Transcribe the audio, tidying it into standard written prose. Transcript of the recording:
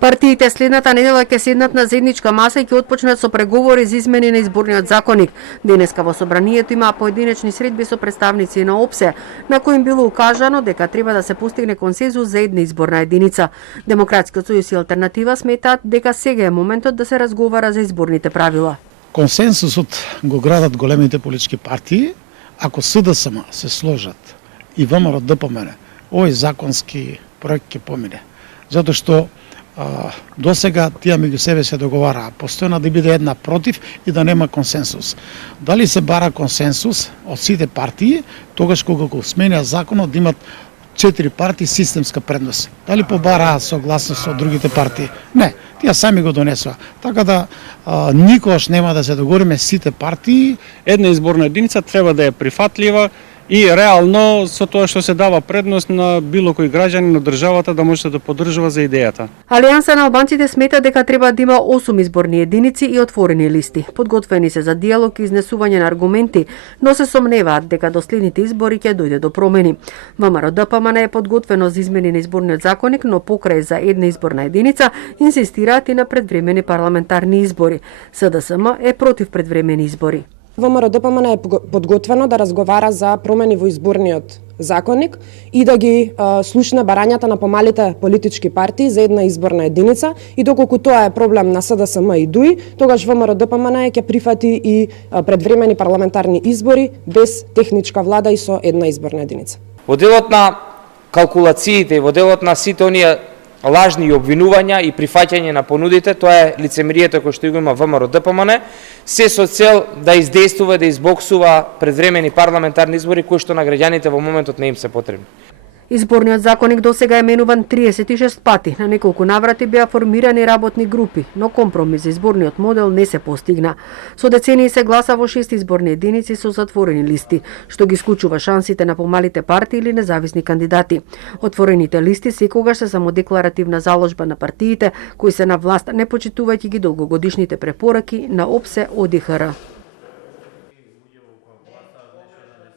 Партиите следната недела ќе седнат на заедничка маса и ќе отпочнат со преговори за измени на изборниот законник. Денеска во собранието има поединечни средби со представници на ОПСЕ, на кои им било укажано дека треба да се постигне консензус за една изборна единица. Демократскиот сојуз и Алтернатива сметаат дека сега е моментот да се разговара за изборните правила. Консенсусот го градат големите политички партии, ако СДСМ се сложат и ВМРО ДПМН, овој законски проект ќе помине. Затоа што до сега тие меѓу себе се договараа постојано да биде една против и да нема консенсус. Дали се бара консенсус од сите партии, тогаш кога го сменя законот да имат 4 партии системска предност. Дали побараа согласност од другите партии? Не, тие сами го донесоа. Така да никогаш нема да се договориме сите партии. Една изборна единица треба да е прифатлива и реално со тоа што се дава предност на било кој граѓанин од државата да може да поддржува за идејата. Алијанса на албанците смета дека треба да има 8 изборни единици и отворени листи. Подготвени се за диалог и изнесување на аргументи, но се сомневаат дека до следните избори ќе дојде до промени. ВМРО ДПМН е подготвено за измени на изборниот законник, но покрај за една изборна единица инсистираат и на предвремени парламентарни избори. СДСМ е против предвремени избори. ВМРО ДПМН е подготвено да разговара за промени во изборниот законник и да ги слушне барањата на помалите политички партии за една изборна единица и доколку тоа е проблем на СДСМ и ДУИ, тогаш ВМРО ДПМН ќе прифати и предвремени парламентарни избори без техничка влада и со една изборна единица. Во делот на калкулациите, во делот на сите оние лажни обвинувања и прифаќање на понудите, тоа е лицемерието кој што го има ВМРО ДПМН, се со цел да издействува, да избоксува предвремени парламентарни избори кои што на граѓаните во моментот не им се потребни. Изборниот законник досега е менуван 36 пати. На неколку наврати беа формирани работни групи, но компромис за изборниот модел не се постигна. Со децении се гласа во 6 изборни единици со затворени листи, што ги исклучува шансите на помалите партии или независни кандидати. Отворените листи секогаш се самодекларативна заложба на партиите кои се на власт, не почитувајќи ги долгогодишните препораки на ОПСЕ ОДИХР.